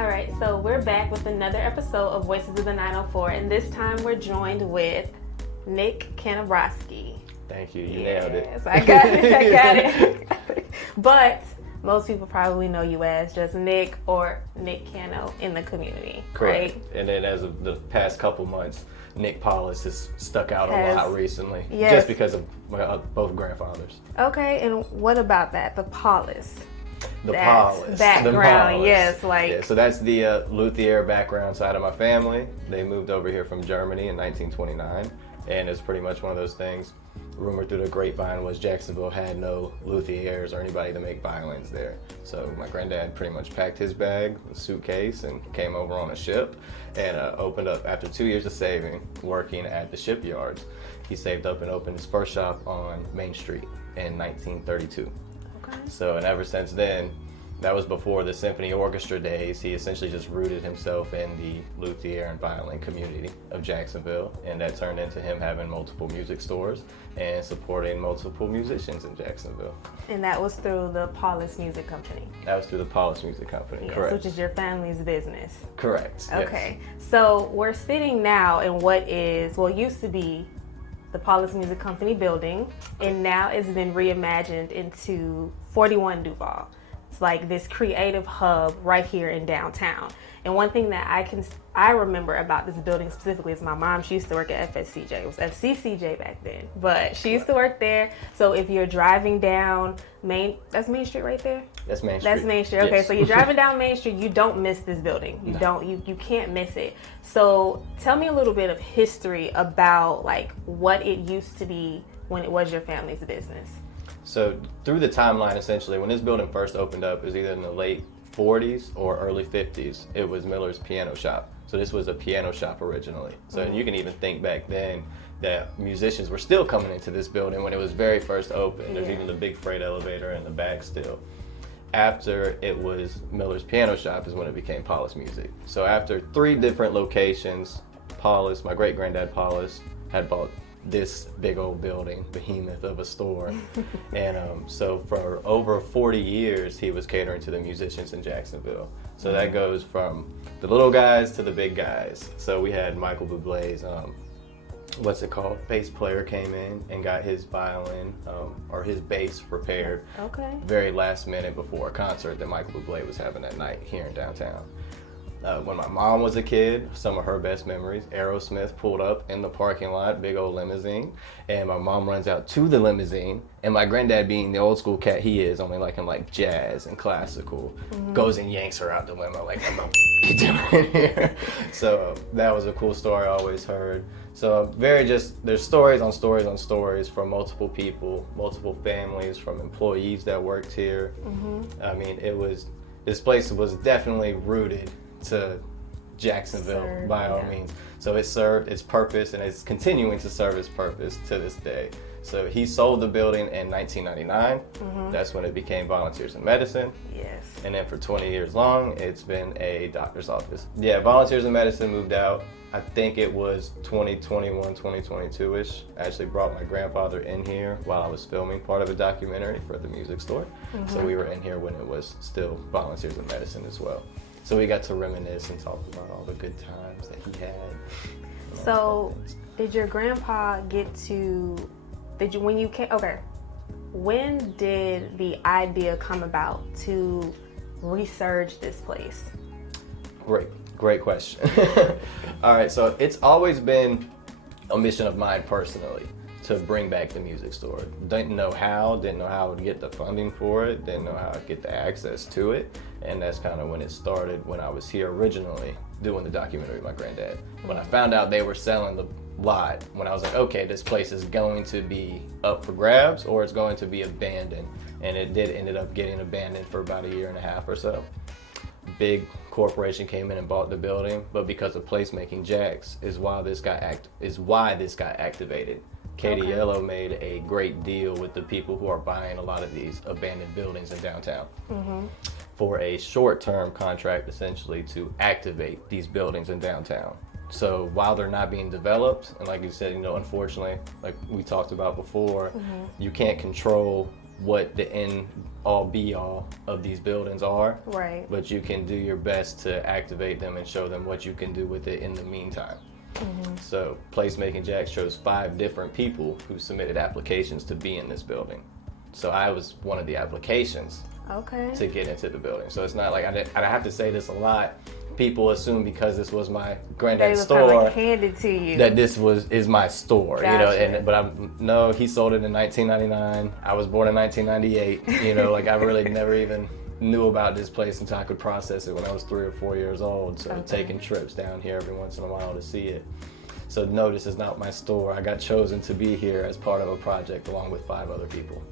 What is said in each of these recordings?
All right, so we're back with another episode of Voices of the 904, and this time we're joined with Nick Kanabrowski. Thank you. You nailed it. Yes, I got it. But most people probably know you as just Nick or Nick Kano in the community. Correct. Right? And then as of the past couple months, Nick Paulus has stuck out a lot recently. Yes. Just because of both grandfathers. Okay, and what about that? The Paulus. The Paulus. Background, yes. Yeah, so that's the luthier background side of my family. They moved over here from Germany in 1929. And it's pretty much one of those things. Rumored through the grapevine was Jacksonville had no luthiers or anybody to make violins there. So my granddad pretty much packed his bag, a suitcase, and came over on a ship and opened up, after 2 years of saving, working at the shipyards. He saved up and opened his first shop on Main Street in 1932. Okay. So, and ever since then, that was before the symphony orchestra days. He essentially just rooted himself in the luthier and violin community of Jacksonville, and that turned into him having multiple music stores and supporting multiple musicians in Jacksonville. And that was through the Paulus Music Company. That was through the Paulus Music Company, Yes, correct. which is your family's business. Correct. Okay, so we're sitting now in what is, well, used to be the Paulus Music Company building, and now it's been reimagined into 41 Duval. It's like this creative hub right here in downtown. And one thing that I remember about this building specifically is my mom, she used to work at FSCJ. It was FCCJ back then, but she used to work there. So if you're driving down that's Main Street right there? That's Main Street. That's Main Street. Okay, yes. so you're driving down Main Street, you don't miss this building. You can't miss it. So tell me a little bit of history about like what it used to be when it was your family's business. So through the timeline, essentially, when this building first opened up, it was either in the late 40s or early 50s. It was Miller's piano shop. So this was a piano shop originally. So you can even think back then that musicians were still coming into this building when it was very first opened. There's even the big freight elevator in the back still. After it was Miller's piano shop is when it became Paulus Music. So after 3 different locations, Paulus, my great granddad Paulus, had bought this big old building, behemoth of a store. And so for over 40 years, he was catering to the musicians in Jacksonville. So that goes from the little guys to the big guys. So we had Michael Bublé's, bass player came in and got his violin or his bass repaired. Okay. Very last minute before a concert that Michael Bublé was having that night here in downtown. When my mom was a kid, some of her best memories, Aerosmith pulled up in the parking lot, big old limousine, and my mom runs out to the limousine, and my granddad, being the old school cat he is, only liking like jazz and classical, goes and yanks her out the limo like, what you doing here? So that was a cool story I always heard. So there's stories on stories on stories from multiple people, multiple families, from employees that worked here. I mean, this place was definitely rooted to Jacksonville by all means. So it served its purpose, and it's continuing to serve its purpose to this day. So he sold the building in 1999. That's when it became Volunteers in Medicine. Yes. And then for 20 years long, it's been a doctor's office. Yeah, Volunteers in Medicine moved out, I think it was 2021, 2022-ish. I actually brought my grandfather in here while I was filming part of a documentary for the music store. So we were in here when it was still Volunteers in Medicine as well. So we got to reminisce and talk about all the good times that he had. So did your grandpa when did the idea come about to resurge this place? Great question. All right, so it's always been a mission of mine personally to bring back the music store. Didn't know how I would get the funding for it, didn't know how I'd get the access to it. And that's kind of when it started, when I was here originally doing the documentary with my granddad. When I found out they were selling the lot, when I was like, okay, this place is going to be up for grabs or it's going to be abandoned. And it ended up getting abandoned for about 1.5 years or so. Big corporation came in and bought the building, but because of PlacemakingJax is why this got activated. Katie Yellow made a great deal with the people who are buying a lot of these abandoned buildings in downtown for a short-term contract, essentially, to activate these buildings in downtown. So while they're not being developed, and like you said, unfortunately, like we talked about before, you can't control what the end all be all of these buildings are. Right. But you can do your best to activate them and show them what you can do with it in the meantime. So PlacemakingJax chose 5 different people who submitted applications to be in this building. So I was one of the applications to get into the building. So it's not like I have to say this a lot. People assume because this was my granddad's store, like handed to you, that this is my store. Gotcha. You know. But no, he sold it in 1999. I was born in 1998. You know, like I really never even knew about this place until I could process it when I was 3 or 4 years old. So taking trips down here every once in a while to see it. So no, this is not my store. I got chosen to be here as part of a project along with 5 other people.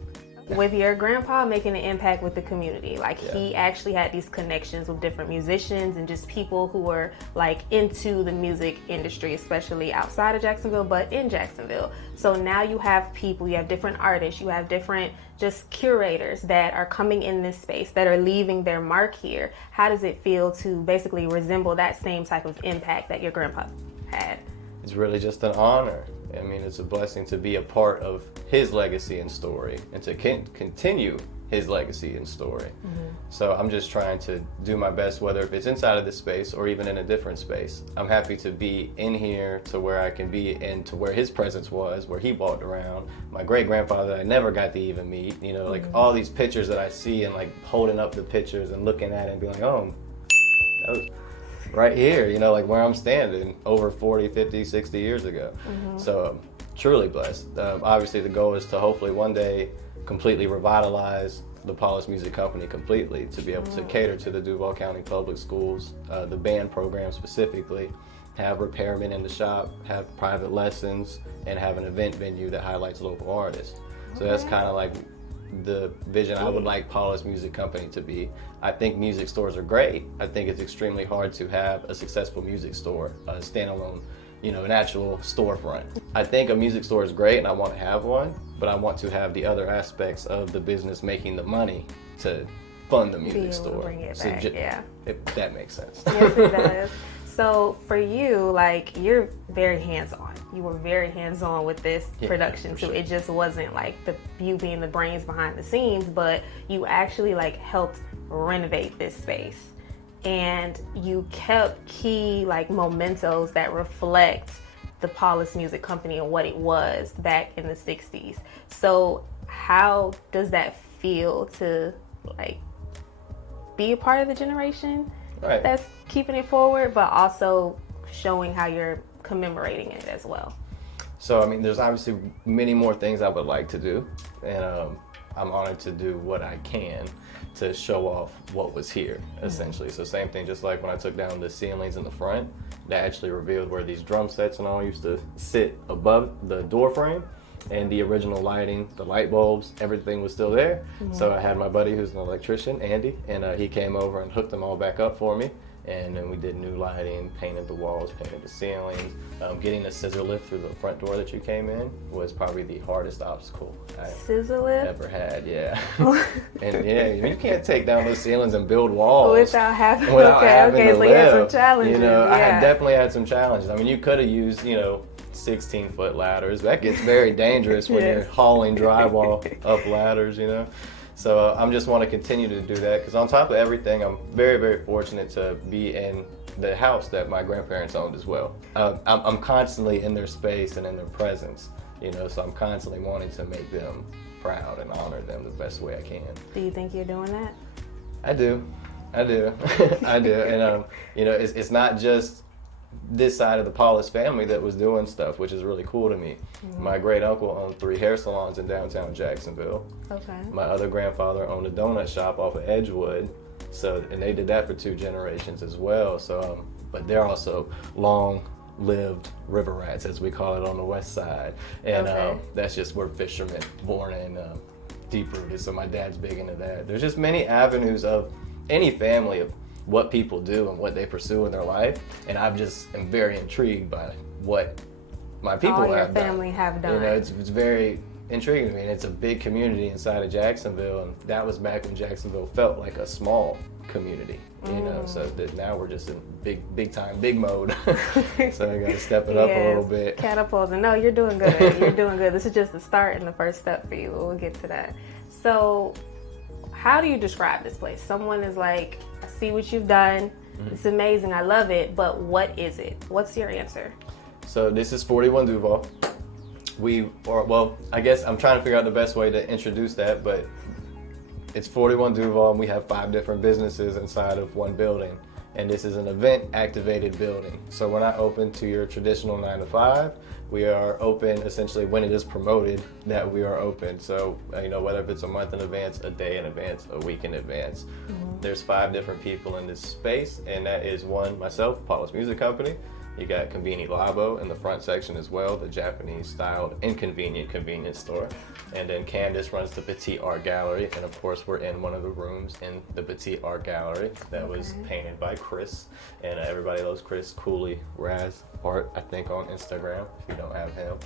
With your grandpa making an impact with the community, like he actually had these connections with different musicians and just people who were like into the music industry, especially outside of Jacksonville, but in Jacksonville. So now you have people, you have different artists, you have different just curators that are coming in this space, that are leaving their mark here. How does it feel to basically resemble that same type of impact that your grandpa had? It's really just an honor. I mean, it's a blessing to be a part of his legacy and story and to continue his legacy and story. So I'm just trying to do my best, whether if it's inside of this space or even in a different space. I'm happy to be in here to where I can be and to where his presence was, where he walked around. My great-grandfather that I never got to even meet, you know, like all these pictures that I see and like holding up the pictures and looking at it and being like, oh, that was right here, you know, like where I'm standing over 40, 50, 60 years ago. So truly blessed. Obviously the goal is to hopefully one day completely revitalize the Paulus Music Company completely, to be able to cater to the Duval County Public Schools, the band program specifically, have repairmen in the shop, have private lessons, and have an event venue that highlights local artists. So that's kind of like the vision I would like Paulus Music Company to be. I think music stores are great. I think it's extremely hard to have a successful music store, a standalone, you know, an actual storefront. I think a music store is great and I want to have one, but I want to have the other aspects of the business making the money to fund the music store. Bring it back, if that makes sense. Yes, it does. So for you, like, you're very hands-on. You were very hands-on with this production too. Sure. It just wasn't like you being the brains behind the scenes, but you actually like helped renovate this space. And you kept key like mementos that reflect the Paulus Music Company and what it was back in the 60s. So how does that feel to like be a part of the generation that's keeping it forward, but also showing how you're commemorating it as well? So I mean, there's obviously many more things I would like to do, and I'm honored to do what I can to show off what was here, essentially. So same thing, just like when I took down the ceilings in the front, that actually revealed where these drum sets and all used to sit above the door frame, and the original lighting, the light bulbs, everything was still there. So I had my buddy who's an electrician, Andy, and he came over and hooked them all back up for me. And then we did new lighting, painted the walls, painted the ceilings. Getting the scissor lift through the front door that you came in was probably the hardest obstacle I ever had. And you can't take down those ceilings and build walls without having to so you had some challenges. You know, I definitely had some challenges. I mean, you could have used, 16-foot ladders. That gets very dangerous when you're hauling drywall up ladders, So I just want to continue to do that, because on top of everything, I'm very, very fortunate to be in the house that my grandparents owned as well. I'm constantly in their space and in their presence, so I'm constantly wanting to make them proud and honor them the best way I can. Do you think you're doing that? I do. I do. And, it's not just this side of the Paulus family that was doing stuff, which is really cool to me. My great uncle owned 3 hair salons in downtown Jacksonville. My other grandfather owned a donut shop off of Edgewood, and they did that for 2 generations as well. So, but they're also long-lived river rats, as we call it on the west side, and that's just where fishermen born and deep-rooted. So my dad's big into that. There's just many avenues of any family of what people do and what they pursue in their life, and I just am very intrigued by what my people have done. It's very intriguing to me, and it's a big community inside of Jacksonville, and that was back when Jacksonville felt like a small community, you know, so that now we're just in big time, big mode. So I got to step it up a little bit. Catapulting. No, you're doing good. You're doing good. This is just the start and the first step for you. We'll get to that. So how do you describe this place? Someone is like, I see what you've done. It's amazing. I love it. But what is it? What's your answer? So this is 41 Duval. I guess I'm trying to figure out the best way to introduce that, but it's 41 Duval, and we have 5 different businesses inside of one building. And this is an event-activated building. So we're not open to your traditional 9 to 5. We are open essentially when it is promoted that we are open. So, you know, whether if it's a month in advance, a day in advance, a week in advance. There's 5 different people in this space, and that is one, myself, Paulus Music Company. You got Conveni Labo in the front section as well, the Japanese-styled inconvenient convenience store. And then Candace runs the Petite Art Gallery, and of course we're in one of the rooms in the Petite Art Gallery that was painted by Chris. And everybody loves Chris Cooley Raz Art, I think, on Instagram, if you don't have him.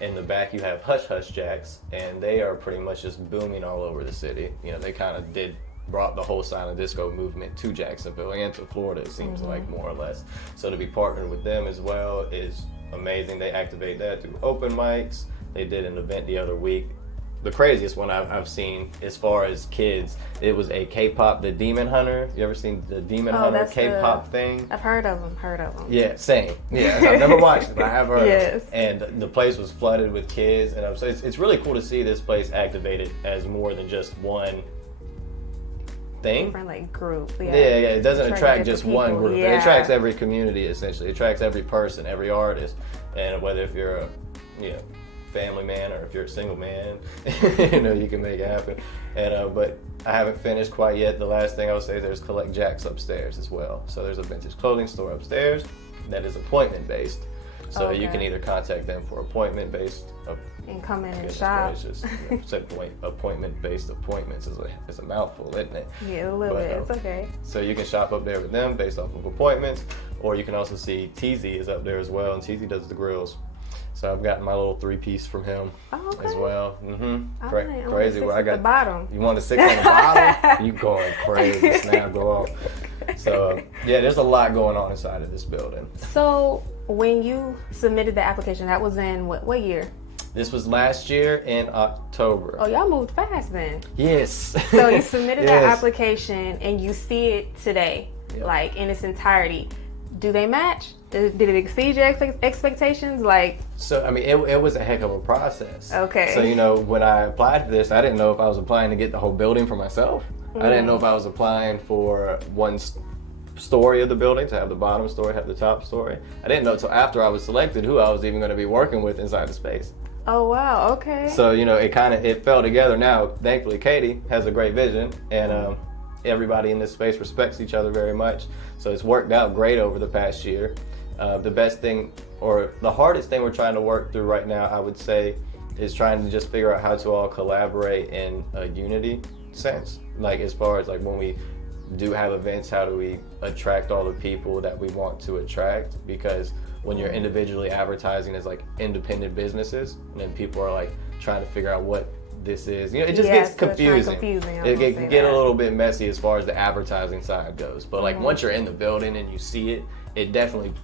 In the back you have Hush Hush Jacks, and they are pretty much just booming all over the city. You know, they kind of brought the whole silent disco movement to Jacksonville and to Florida, it seems like, more or less. So to be partnered with them as well is amazing. They activate that through open mics. They did an event the other week. The craziest one I've seen as far as kids, it was a K-pop, the Demon Hunter. You ever seen the Demon Hunter K-pop thing? I've heard of them. Yeah, same. Yeah, I've never watched it, but I have heard Yes. of it. And the place was flooded with kids. And so it's really cool to see this place activated as more than just one thing. Different like group. Yeah, it doesn't attract just one group. Yeah. It attracts every community essentially. It attracts every person, every artist, and whether if you're a family man or if you're a single man, you know, you can make it happen. And but I haven't finished quite yet. The last thing I would say is there's Collect Jacks upstairs as well. So there's a vintage clothing store upstairs that is appointment based. So you can either contact them for appointment based. And come in and shop. It's just appointment-based appointments is a mouthful, isn't it? Yeah, a little bit. It's okay. So you can shop up there with them based off of appointments, or you can also see TZ is up there as well, and TZ does the grills. So I've gotten my little 3-piece from him as well. Crazy. Where I got the bottom. You want a 6 on the bottom? You going crazy? Snap, go off. So yeah, there's a lot going on inside of this building. So when you submitted the application, that was in what year? This was last year in October. Oh, y'all moved fast then. Yes. So you submitted that application and you see it today, like in its entirety. Do they match? Did it exceed your expectations? So, I mean, it was a heck of a process. Okay. So, you know, when I applied for this, I didn't know if I was applying to get the whole building for myself. I didn't know if I was applying for one story of the building, to have the bottom story, have the top story. I didn't know until after I was selected who I was even going to be working with inside the space. Oh, wow. Okay. So, you know, it fell together. Now, thankfully, Katie has a great vision, and everybody in this space respects each other very much. So it's worked out great over the past year. The best thing, or the hardest thing we're trying to work through right now, I would say, is trying to just figure out how to all collaborate in a unity sense. Like, as far as like when we do have events, how do we attract all the people that we want to attract? Because when you're individually advertising as like independent businesses, and then people are like trying to figure out what this is, you know, it just gets confusing. It can get a little bit messy as far as the advertising side goes. But like once you're in the building and you see it, it definitely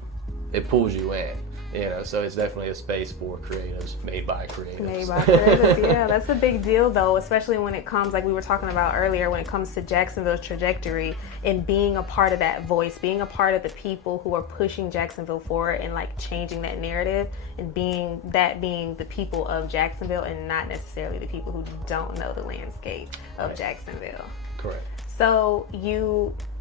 pulls you in. You know, so it's definitely a space for creatives, made by creatives. Made by creatives, yeah. That's a big deal, though, especially when it comes, like we were talking about earlier, when it comes to Jacksonville's trajectory and being a part of that voice, being a part of the people who are pushing Jacksonville forward and like changing that narrative, and being the people of Jacksonville and not necessarily the people who don't know the landscape of Jacksonville. Correct. So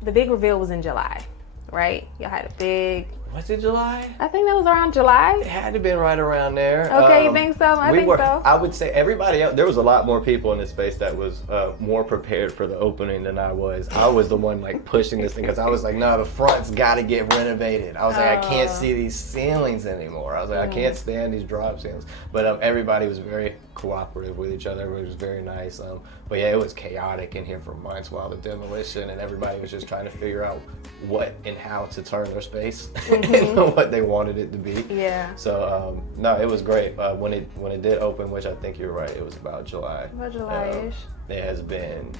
the big reveal was in July, right? Y'all had a big... Was it July? I think that was around July. It had to have been right around there. Okay, you think so? I think so. I would say everybody else, there was a lot more people in this space that was more prepared for the opening than I was. I was the one like pushing this thing because I was like, no, the front's got to get renovated. I was like, I can't see these ceilings anymore. I was like, I can't stand these drop ceilings. But everybody was very cooperative with each other. Everybody was very nice. But yeah, it was chaotic in here for months while the demolition, and everybody was just trying to figure out what and how to turn their space into what they wanted it to be. Yeah. So no, it was great. When it did open, which I think you're right, it was about July. About July-ish. It has been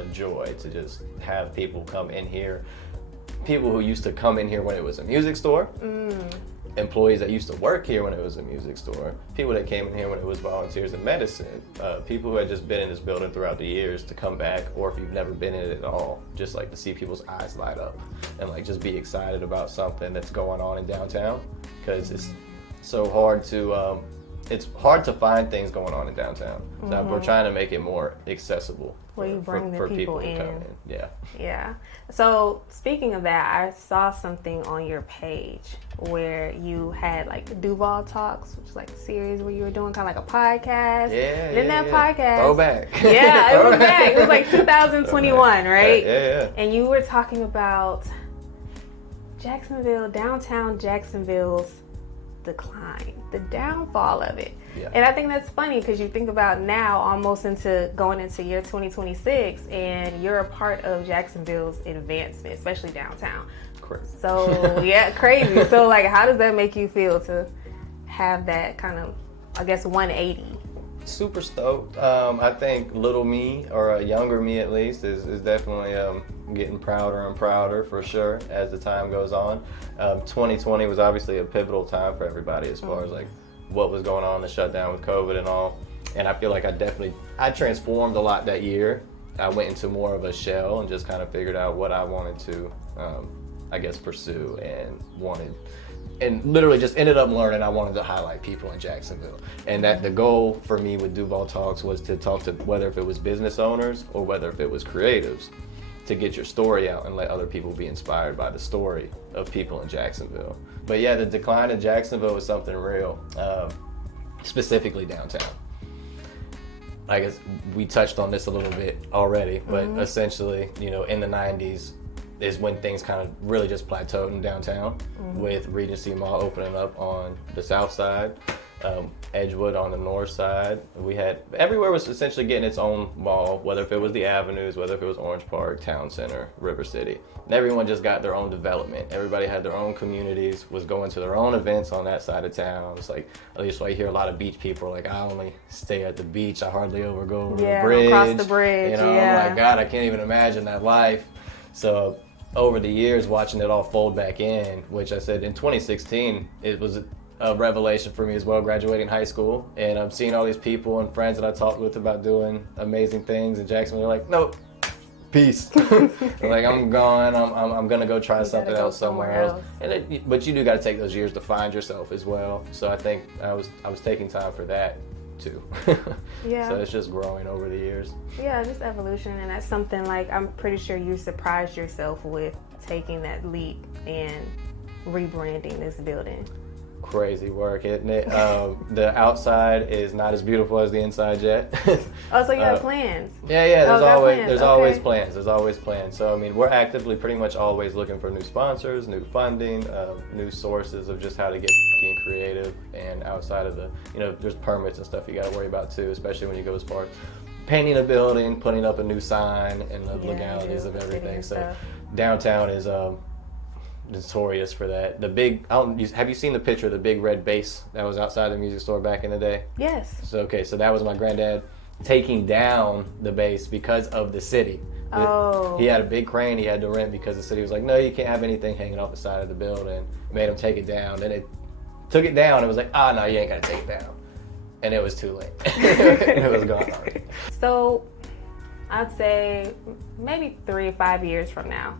a joy to just have people come in here. People who used to come in here when it was a music store, employees that used to work here when it was a music store, people that came in here when it was volunteers in medicine, people who had just been in this building throughout the years to come back, or if you've never been in it at all, just like to see people's eyes light up and like just be excited about something that's going on in downtown, because it's so hard to it's hard to find things going on in downtown. So we're trying to make it more accessible Where you bring for the people who in. come in. Yeah. Yeah. So speaking of that, I saw something on your page where you had like Duval Talks, which is like a series where you were doing kind of like a podcast. Yeah. Then that yeah. podcast. Throwback. Yeah, it was back. It was like 2021, right? Yeah. And you were talking about Jacksonville, downtown Jacksonville's decline, the downfall of it. Yeah. And I think that's funny because you think about now almost into going into year 2026 and you're a part of Jacksonville's advancement, especially downtown. Crazy. So yeah, crazy. So like, how does that make you feel to have that kind of, I guess, 180? Super stoked. I think little me, or a younger me at least, is definitely getting prouder and prouder for sure as the time goes on. 2020 was obviously a pivotal time for everybody as far as like what was going on, the shutdown with COVID and all. And I feel like I transformed a lot that year. I went into more of a shell and just kind of figured out what I wanted to, I guess, pursue and literally just ended up learning I wanted to highlight people in Jacksonville. And that the goal for me with Duval Talks was to talk to whether if it was business owners or whether if it was creatives, to get your story out and let other people be inspired by the story of people in Jacksonville. But yeah, the decline of Jacksonville was something real, specifically downtown. I guess we touched on this a little bit already, but essentially, in the 90s, is when things kind of really just plateaued in downtown, with Regency Mall opening up on the south side, Edgewood on the north side. Everywhere was essentially getting its own mall, whether if it was the Avenues, whether if it was Orange Park, Town Center, River City. And everyone just got their own development. Everybody had their own communities, was going to their own events on that side of town. It's like, at least I hear a lot of beach people like, I only stay at the beach, I hardly ever go over the bridge. Across the bridge, I'm like, God, I can't even imagine that life. So over the years, watching it all fold back in, which I said in 2016, it was a revelation for me as well, graduating high school. And I'm seeing all these people and friends that I talked with about doing amazing things in Jacksonville. They're like, nope, peace. Like, I'm gone, I'm gonna go try something else somewhere else. But you do gotta take those years to find yourself as well. So I think I was taking time for that too. Yeah. So it's just growing over the years. Yeah, just evolution, and that's something like I'm pretty sure you surprised yourself with taking that leap and rebranding this building. Crazy work, isn't it? The outside is not as beautiful as the inside yet. Oh, so you have plans? Yeah. There's always Okay. plans. There's always plans. So I mean, we're actively pretty much always looking for new sponsors, new funding, new sources of just how to get creative. And outside of the, there's permits and stuff you got to worry about too, especially when you go as far as painting a building, putting up a new sign, and the legalities of everything. So downtown is notorious for that. Have you seen the picture of the big red base that was outside the music store back in the day? Yes. So that was my granddad taking down the base because of the city. Oh. He had a big crane he had to rent because the city was like, no, you can't have anything hanging off the side of the building. Made him take it down. Then it took it down. It was like, no, you ain't got to take it down. And it was too late. It was gone already. So I'd say maybe 3 to 5 years from now,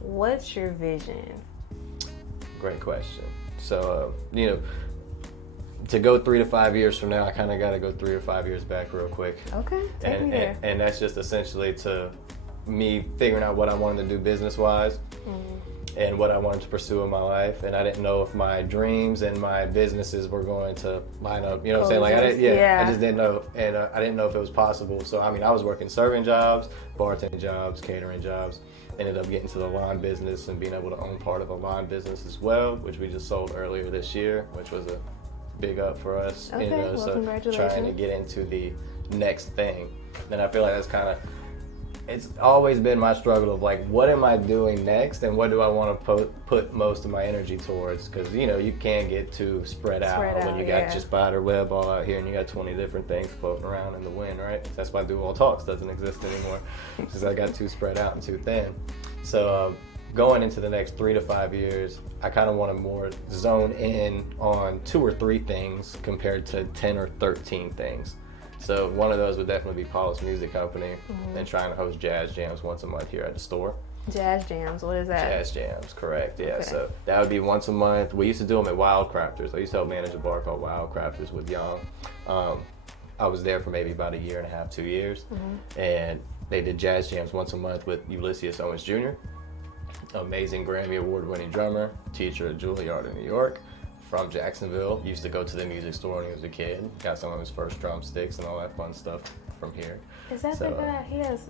what's your vision? Great question. So, to go 3 to 5 years from now, I kind of got to go 3 or 5 years back real quick. Okay, take me there. And that's just essentially to me figuring out what I wanted to do business-wise and what I wanted to pursue in my life. And I didn't know if my dreams and my businesses were going to line up. You know what I'm saying? I just didn't know. And I didn't know if it was possible. So, I mean, I was working serving jobs, bartending jobs, catering jobs. Ended up getting to the lawn business and being able to own part of a lawn business as well, which we just sold earlier this year, which was a big up for us. Okay, well, so congratulations. trying to get into the next thing. And I feel like that's kind of it's always been my struggle of like, what am I doing next, and what do I want to put most of my energy towards? Because you can get too spread out when you got your spider web all out here and you got 20 different things floating around in the wind, right? That's why Duval Talks doesn't exist anymore, because I got too spread out and too thin. So going into the next 3 to 5 years, I kind of want to more zone in on 2 or 3 things compared to 10 or 13 things. So one of those would definitely be Paulus Music Company, and trying to host jazz jams once a month here at the store. Jazz jams, what is that? Jazz jams, correct, yeah. Okay. So that would be once a month. We used to do them at Wildcrafters. I used to help manage a bar called Wildcrafters with Young. I was there for maybe about 1.5 years, 2 years, and they did jazz jams once a month with Ulysses Owens Jr., amazing Grammy Award-winning drummer, teacher at Juilliard in New York, from Jacksonville. Used to go to the music store when he was a kid. Got some of his first drumsticks and all that fun stuff from here. Is that the guy? He has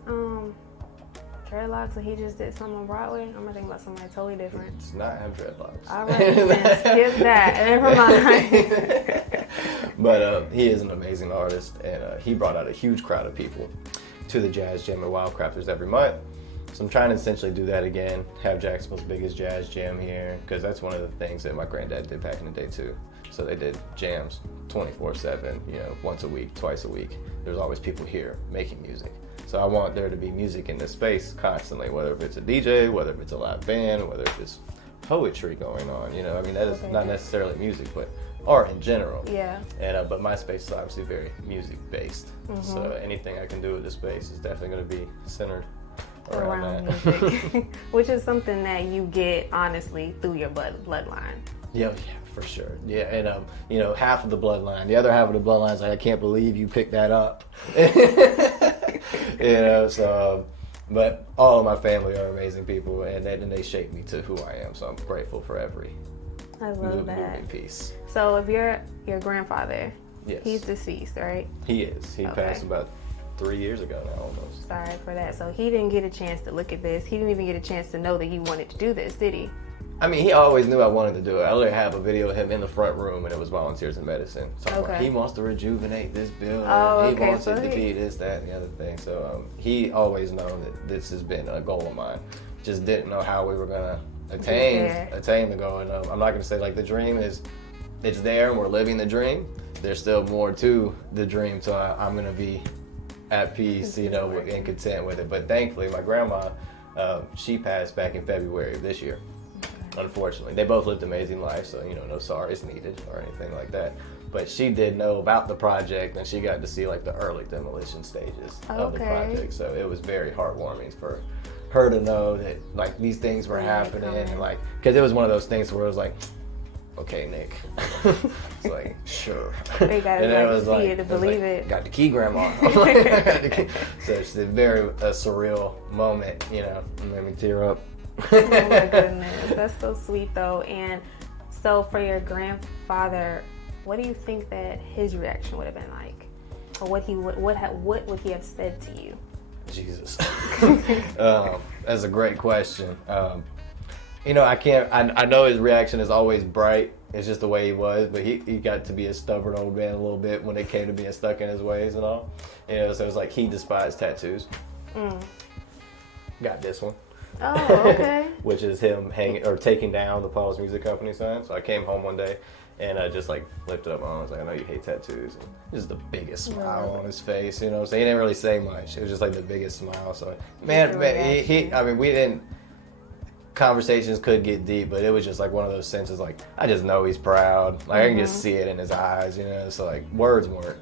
dreadlocks and he just did something on Broadway? I'm gonna think about somebody totally different. It's not him dreadlocks. All right, then skip that. Never mind. But he is an amazing artist, and he brought out a huge crowd of people to the Jazz Jam at Wildcrafters every month. So I'm trying to essentially do that again, have Jacksonville's biggest jazz jam here, because that's one of the things that my granddad did back in the day too. So they did jams 24/7, once a week, twice a week. There's always people here making music. So I want there to be music in this space constantly, whether if it's a DJ, whether if it's a live band, whether if it's poetry going on, that is not necessarily music, but art in general. Yeah. And but my space is obviously very music based. So anything I can do with this space is definitely going to be centered around that. Music, which is something that you get honestly through your bloodline. Yeah, for sure. Yeah, and half of the bloodline, the other half of the bloodline is like, I can't believe you picked that up. But all of my family are amazing people, and they shape me to who I am. So I'm grateful for every moving piece. So if your grandfather, yes, he's deceased, right? He is. He passed about 3 years ago now, almost. Sorry for that. So he didn't get a chance to look at this. He didn't even get a chance to know that you wanted to do this, did he? I mean, he always knew I wanted to do it. I literally have a video of him in the front room, and it was Volunteers in Medicine. So he wants to rejuvenate this building. He wants it to be this, that, and the other thing. So he always known that this has been a goal of mine. Just didn't know how we were gonna attain the goal. And I'm not gonna say like the dream it's there and we're living the dream. There's still more to the dream, so I'm gonna be at peace, and content with it. But thankfully, my grandma, she passed back in February of this year. Unfortunately, they both lived amazing lives, so no sorries needed or anything like that. But she did know about the project, and she got to see like the early demolition stages of the project. So it was very heartwarming for her to know that like these things were happening, and like because it was one of those things where it was like, okay, Nick, it's like sure. They gotta see it to believe it. Got the key, Grandma. So it's a very surreal moment, it made me tear up. Oh my goodness, that's so sweet though. And so for your grandfather, what do you think that his reaction would have been like, or what would he have said to you? Jesus, that's a great question. I know his reaction is always bright. It's just the way he was, but he got to be a stubborn old man a little bit when it came to being stuck in his ways and all. So it was like he despised tattoos. Got this one. Oh, okay. Which is him taking down the Paulus Music Company sign. So I came home one day and I just like lifted up my arm. I was like, I know you hate tattoos. And just the biggest smile on his face, So he didn't really say much. It was just like the biggest smile. So conversations could get deep, but it was just like one of those senses. Like I just know he's proud. Like I can just see it in his eyes, So like words weren't.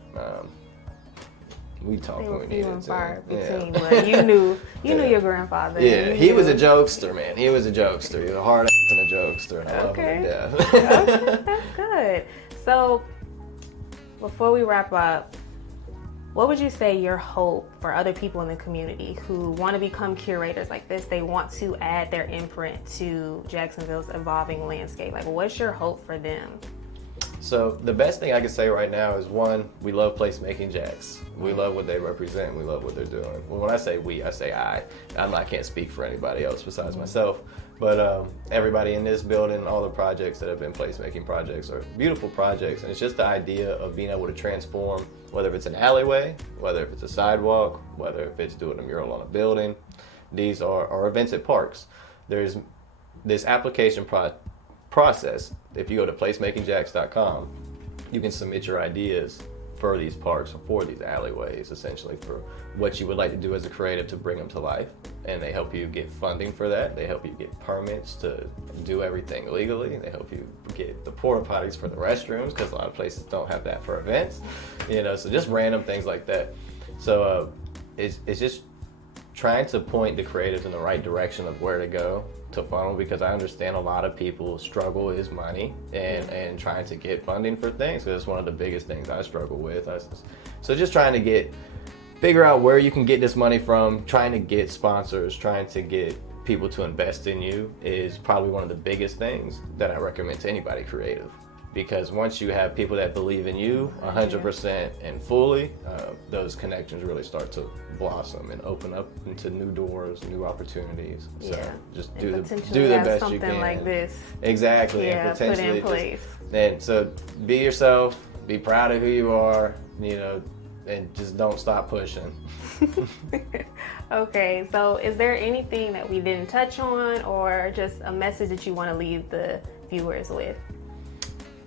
We talked when we needed to. But you knew your grandfather. Yeah, he was a jokester, man. He was a jokester. He was a hard ass and a jokester, and I love him to death. Okay, that's good. So, before we wrap up, what would you say your hope for other people in the community who want to become curators like this? They want to add their imprint to Jacksonville's evolving landscape. Like, what's your hope for them? So the best thing I can say right now is, one, we love PlacemakingJax. We love what they represent. We love what they're doing. Well, when I say we, I say I can't speak for anybody else besides myself. But everybody in this building, all the projects that have been placemaking projects are beautiful projects. And it's just the idea of being able to transform, whether if it's an alleyway, whether if it's a sidewalk, whether if it's doing a mural on a building. These are events at parks. There's this application process. If you go to PlacemakingJax.com, you can submit your ideas for these parks, or for these alleyways, essentially, for what you would like to do as a creative to bring them to life. And they help you get funding for that. They help you get permits to do everything legally. They help you get the porta potties for the restrooms, because a lot of places don't have that for events. So just random things like that. So it's just trying to point the creatives in the right direction of where to go to funnel, because I understand a lot of people's struggle is money and trying to get funding for things. So it's one of the biggest things I struggle with. So just trying to figure out where you can get this money from, trying to get sponsors, trying to get people to invest in you is probably one of the biggest things that I recommend to anybody creative. Because once you have people that believe in you 100% and fully, those connections really start to blossom and open up into new doors, new opportunities. So just do the best you can. Something like this. Exactly. Yeah, and potentially put in place. And so be yourself, be proud of who you are, and just don't stop pushing. Okay, so is there anything that we didn't touch on, or just a message that you want to leave the viewers with?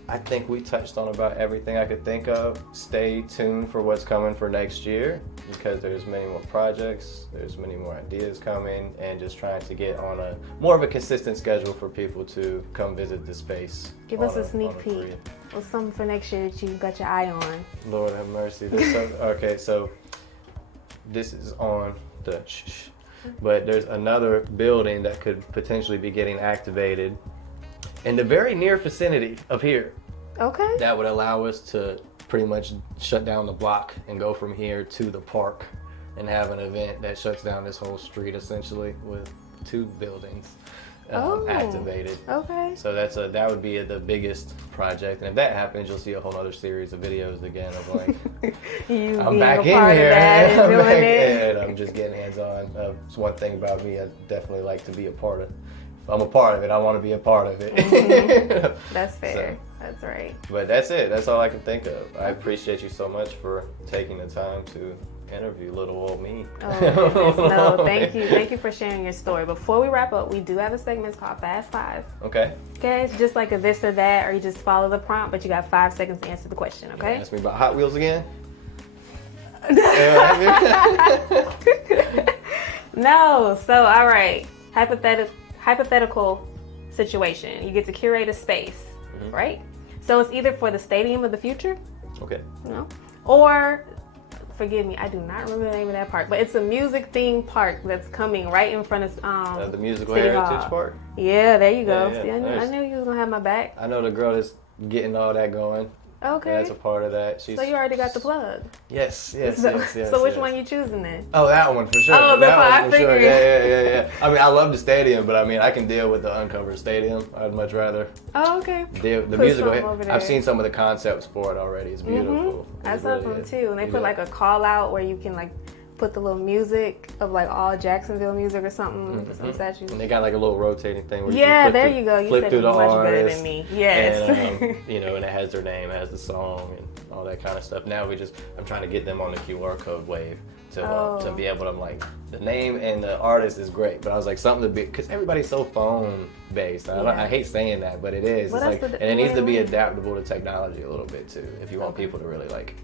I think we touched on about everything I could think of. Stay tuned for what's coming for next year, because there's many more projects, there's many more ideas coming, and just trying to get on a more of a consistent schedule for people to come visit the space. Give us a sneak peek. What's something for next year that you got your eye on? Lord have mercy. So this is on the but there's another building that could potentially be getting activated in the very near vicinity of here. Okay. That would allow us to pretty much shut down the block and go from here to the park and have an event that shuts down this whole street, essentially, with 2 buildings activated. Okay. So that would be the biggest project. And if that happens, you'll see a whole other series of videos again of like, you I'm being back a in part here of that and doing and I'm just getting hands-on. It's one thing about me, I definitely like to be a part of. If I'm a part of it, I want to be a part of it. Mm-hmm. That's fair. That's right. But that's it. That's all I can think of. I appreciate you so much for taking the time to interview little old me. Oh, goodness. No, thank you. Thank you for sharing your story. Before we wrap up, we do have a segment called Fast Five. Okay. Okay, it's just like a this or that, or you just follow the prompt, but you got 5 seconds to answer the question, okay? Ask me about Hot Wheels again? No. So, all right. Hypothetical situation. You get to curate a space, right? So it's either for the Stadium of the Future, Okay. or, forgive me, I do not remember the name of that park, but it's a music themed park that's coming right in front of the Musical City Heritage Hall. Park? Yeah, there you go. Yeah, See, I nice. knew you was gonna have my back. I know the girl that's getting all that going. Okay. That's a part of that. So you already got the plug. Yes. So which one you choosing then? Oh, that one for sure. Oh, that I one for figured. Sure. Yeah. I mean, I love the stadium, but I mean, I can deal with the uncovered stadium. I'd much rather Oh, okay. deal the Put musical. something over there. I've seen some of the concepts for it already. It's beautiful. I saw them too, and they put like a call out where you can like put the little music of like all Jacksonville music or something. Some statues. And they got like a little rotating thing where Yeah, you can there you go. You flip said through it the much better artist, than me. Yes. And and it has their name, it has the song, and all that kind of stuff. Now I'm trying to get them on the QR code wave to be able to, like, the name and the artist is great, but I was like, something to be, because everybody's so phone based. I hate saying that, but it is. Well, it's like, and it needs to be adaptable to technology a little bit too, if you want people to really like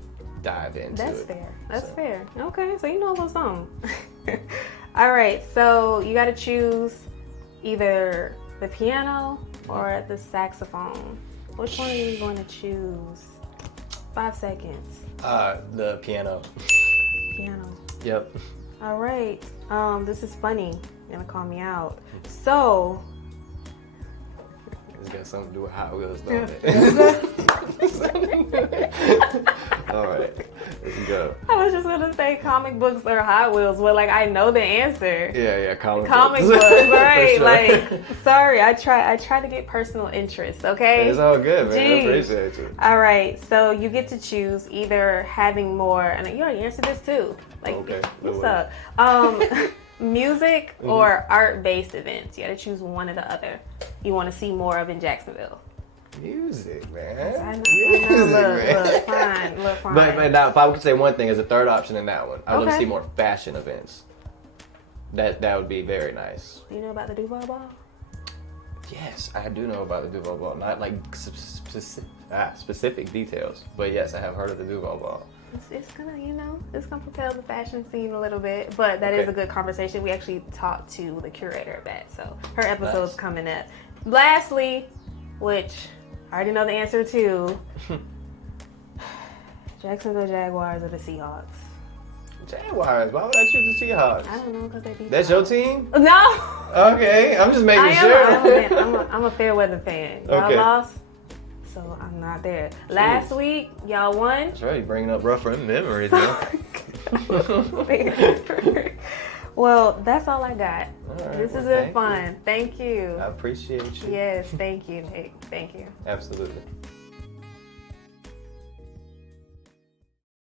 dive into That's it. fair. That's fair. Okay, so you know a little something. All right, so you got to choose either the piano or the saxophone. Which one are you going to choose? 5 seconds. The piano. Piano. Yep. All right. This is funny. You're gonna call me out. So. It's got something to do with Hot Wheels, don't it? All right, let's go. I was just gonna say comic books or Hot Wheels, well, like I know the answer. Yeah, comic Comic books. books, right? Sure. Like, sorry, I try to get personal interest, okay? It's all good, man. I Jeez. appreciate you. All right, so you get to choose either having more, and you already answered this too. Like, Okay. what's up? Music or art-based events. You got to choose one or the other. You want to see more of in Jacksonville. Music, man. I know. Music, man. Look fine. But now, if I could say one thing as a third option in that one, I'd love to Okay. see more fashion events. That would be very nice. You know about the Duval Ball? Yes, I do know about the Duval Ball. Not like specific details, but yes, I have heard of the Duval Ball. It's gonna, it's gonna propel the fashion scene a little bit, but that is Okay. a good conversation. We actually talked to the curator of that, so her episode's Nice. coming up. Lastly, which I already know the answer to, Jacksonville Jaguars or the Seahawks? Jaguars. Why would I choose the Seahawks? I don't know because they beat. That's your team? No. Okay, I'm just making sure. I'm a fair weather fan. Y'all Okay. lost, so I'm not there. Last week, y'all won. That's right, bringing up rough memories, man. Well, that's all I got. All right, This well, has been thank fun. Thank you. I appreciate you. Yes, thank you, Nick. Thank you. Absolutely.